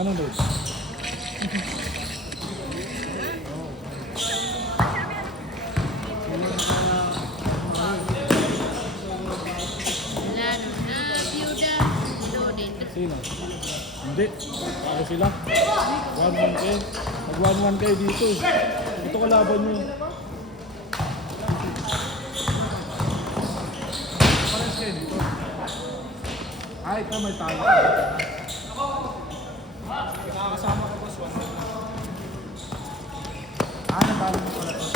Anong load? Sino? Hindi. Ako sila. 1-1 kayo. Mag-1-1 kayo dito. Ito kalaban nyo. Pares kayo dito. Ay, ito may talo. Kasama ko boss 1. Natalo mo pala ito.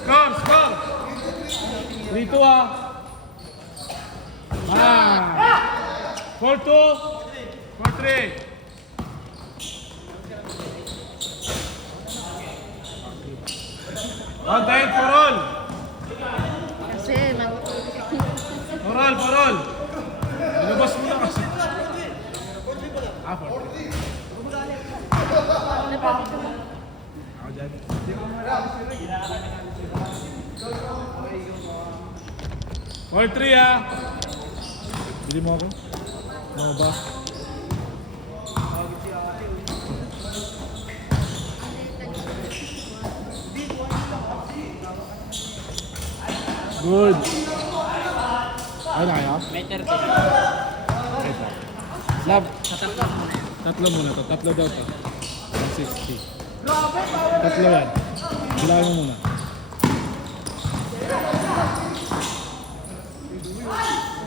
Score! 3-2 ah. 4-2. 4-3. One time for all. Kasi For all. Ilabas mo na kasi. 4-3. Ako dyan. 4-3 ah. Bili mo ako? Ano ba? Good. Ay na kaya? May 30. Love. Sa tatlo muna yan. Tatlo muna to. Tatlo daw to. 160. Tatlo yan. Bilangin mo muna.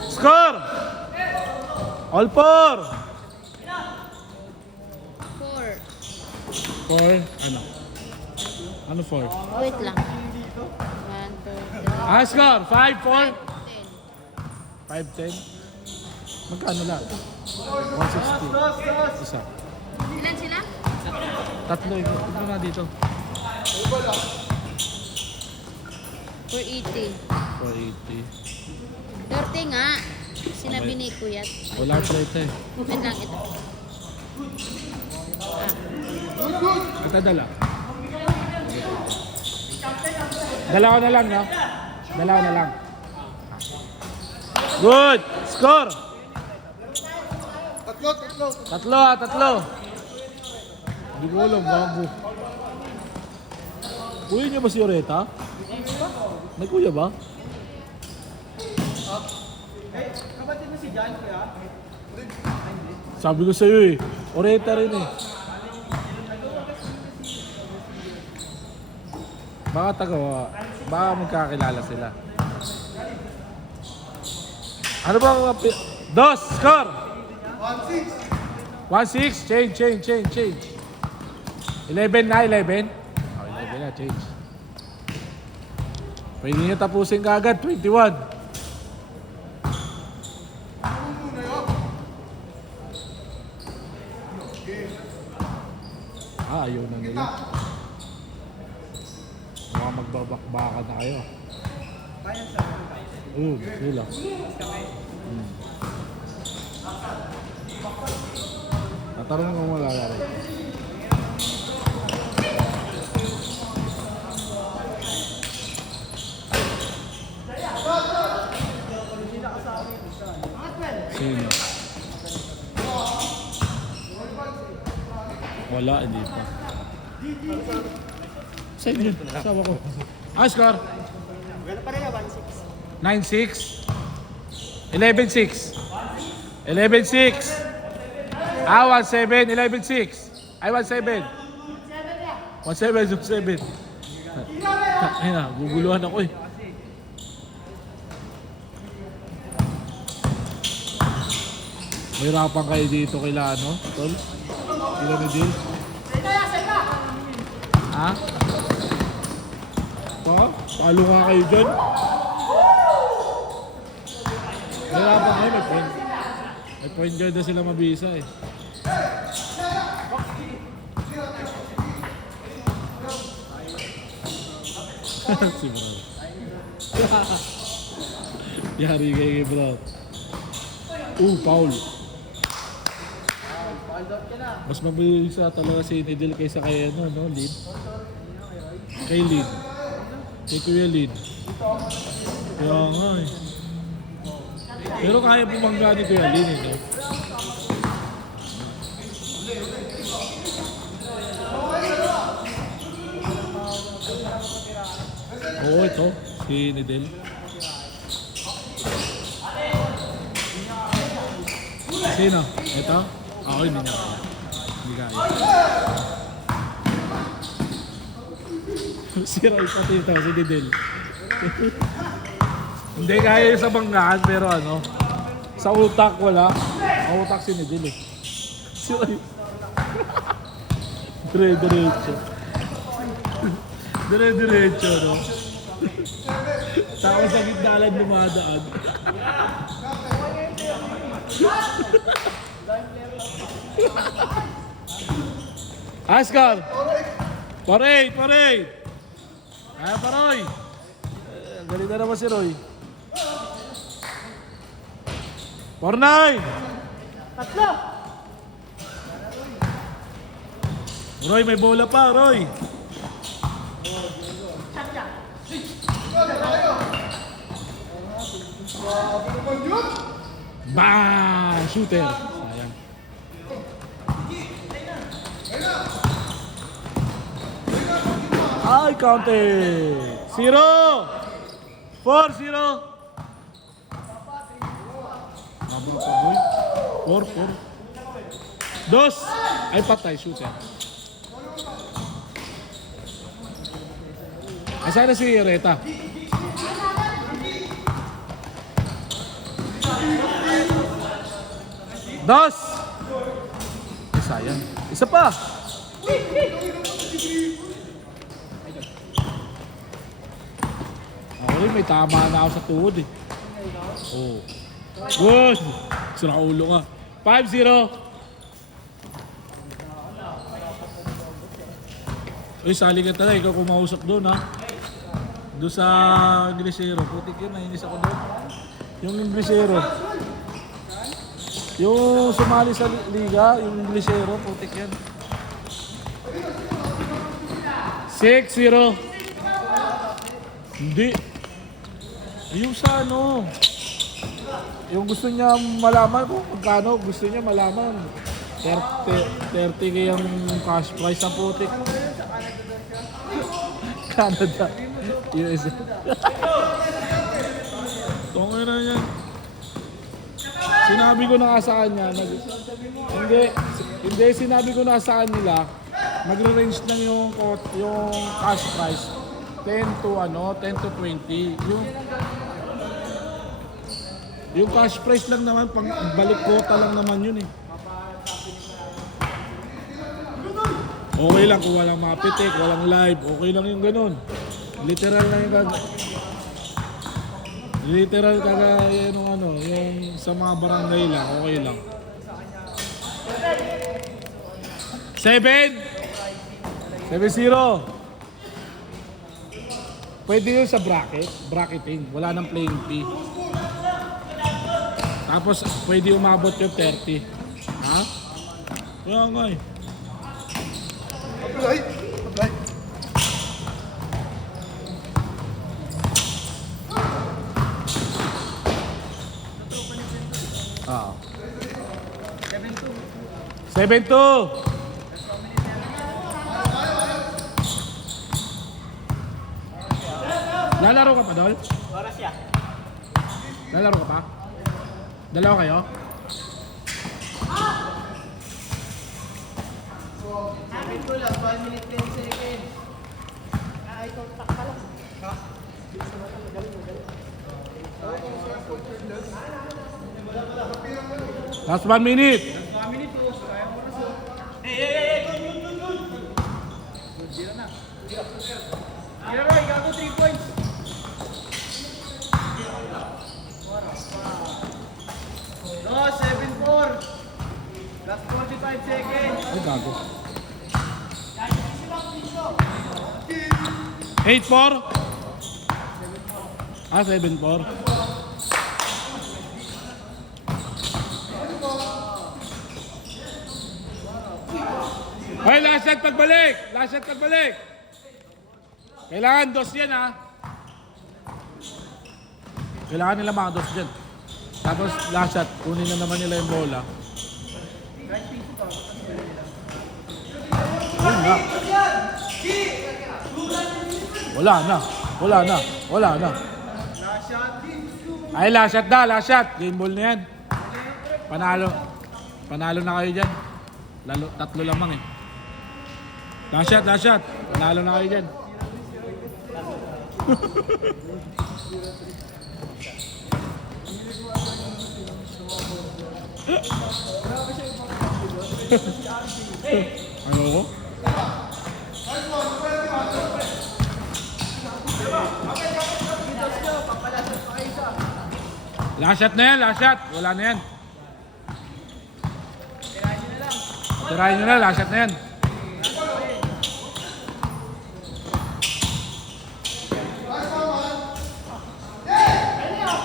Score! All 4! 4. 4? Ano? Ano 4? Wait lang. 1, 2, 3. Score! 5-4? 10. 5-10? Magkano lang? 160. Isa. Ilan sila? Tatlo. Tignan nga dito. 480. 480. 30 nga. Sinabi ni Kuya. Wala plate eh. Wait lang ito. Ito dala. Dalawa na lang, no? Dalawa na lang. Good! Score! Tatlo. Hindi ko alam, bago. Kuya niya ba si Oreta? May kuya ba? Kapatid mo si John, kuya? Sabi ko sa'yo eh. Oreta rin eh. Baka magkakilala sila. Ano ba ang Dos! Score! 1-6. 1-6. Change. 11 na, 11. Oh, 11 na, change. Pwede niya tapusin ka agad, 21. Ayaw na nila. Mukhang magbabakbakan na kayo. Sila. Tatanong kung malalaro. Wala, hindi pa. Saan yun? Sawa ko. Score? Gano'n pa rin 9-6. 1-6. 11-6. 11-6. 1-7. 11-6. Ay, 1-7. 1-7. 1-7. Ayun na, guguluhan ako eh. Mahirapan kayo dito kila ano, tol? Kila ni Jill? Ha? Palo nga kayo dyan. Mahirapan kayo, may point. May point guard na sila mabisa eh. Si bro. Yari kay bro. Foul. Mas mabilisa talaga si Nidil kaysa kay ano, no, Lin? Kay Lin. Kay Kuya Lin. Kaya nga eh. Pero kaya bumangga ni Kuya Lin eh, no? Oo, ito. Si Nidil. Sino? Ito? Ako hindi niya kaya. Hindi kaya. Si Roy pati ito, si Nidil. Hindi kaya yung sa banggaan, pero ano, sa utak wala. Sa utak si Nidil eh. Si Roy. Dire-diretso. Dire-diretso, no? Tapos sa gitnalan lumadaan. Ascar! Parade! Parade! Ayan pa, Roy! Galing na naman si Roy. 4-9! Tatlo! Roy, may bola pa, Roy! Bang! Shooter! Sayang. Ay, counted! 0! 4-0! Nabang pa, boy. 4. Dos! Ay, patay, shooter. Asan na si Reta? Dos! Ay, sayang. Isa pa! Ako rin, may tama na ako sa tuhod eh. Oh. Good! Sira ulo nga. 5-0. Uy, sali ka talaga. Ikaw kumausap doon ha. Doon sa Inglesero. Putik yun, nainis ako doon. Yung Inglesero. Yung sumali sa liga, yung Inglesero, putik yan. 6-0. Hindi. Yung sa ano, yung gusto niya malaman kung magkano, gusto niya malaman. 30K yung cash prize ng putik. Canada. USA. Tungin na yan. Sinabi ko na nga sa kanya, hindi, sinabi ko na sa kanila, magre-range lang yung cash price 10 to 20. Yung cash price lang naman, pag balik quota lang naman yun eh. Okay lang kung walang mapitik, walang live, okay lang yung ganun. Literal na yung literal kagaya yung sa mga barangay lang, okay lang. 7-0. Pwede yun sa bracketing, wala nang playing fee. Tapos pwede umabot yung 30. Ha? Kaya nga eh. Apply! Apply! Ah. 7-2. Lalaro ka pa, Dol? Oras siya. Lalaro ka pa? Dalawa kayo? Akin ko lang, 1 minute 10 seconds. Ito, takpa lang. Last 1 minute. Kaya Roy, gago 3 points. No, 7-4. Last 45 seconds. Ay, gago. 8-4? Ah, 7-4. Ay, last shot pagbalik! Last shot pagbalik! Kailangan dos yan, ha? Kailangan nila mga dos dyan. Tapos last shot, kunin na naman nila yung bola. Ayun na. Wala na. Wala na. Wala na. Ay, last shot na. Last shot. Game ball na yan. Panalo. Panalo na kayo dyan. Tatlo lamang eh. Last shot, last shot. Panalo na kayo dyan. Ano ko? Last shot na yan, last shot. Wala na yan. Tirahin nyo na, last shot na yan.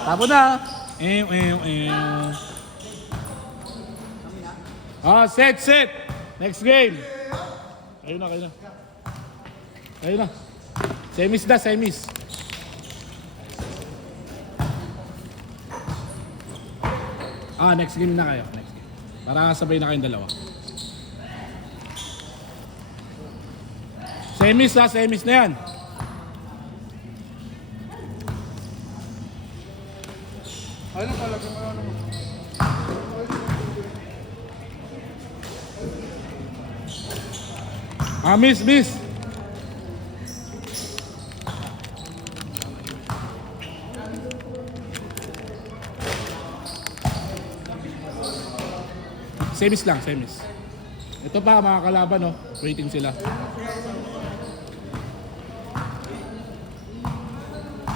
Tapo na. Ah, set. Next game. Ayun na, kayo na. Ayun na. Semis na, semis. Ah, next game na kayo. Next game. Para sabay na kayong dalawa. Semis ha, semis na yan. Ano talaga mo ano? Ah, miss. Semis lang, semis. Ito pa mga kalaban, no? Waiting sila.